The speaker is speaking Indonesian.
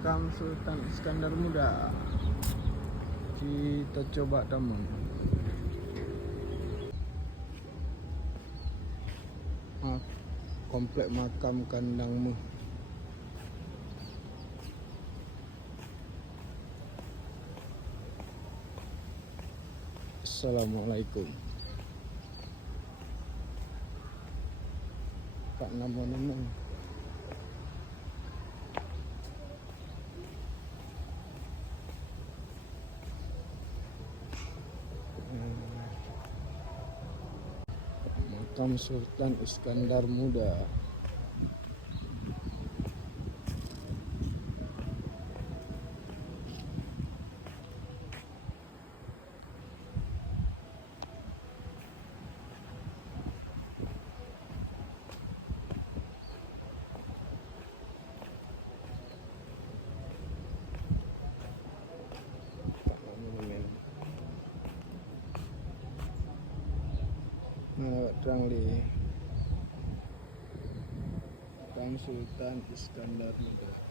makam Sultan Iskandar Muda. Kita coba teman. Komplek makam kandangmu. Assalamualaikum. Pak nama-nama. Makam Sultan Iskandar Muda. Trangli Makam Sultan Iskandar Muda.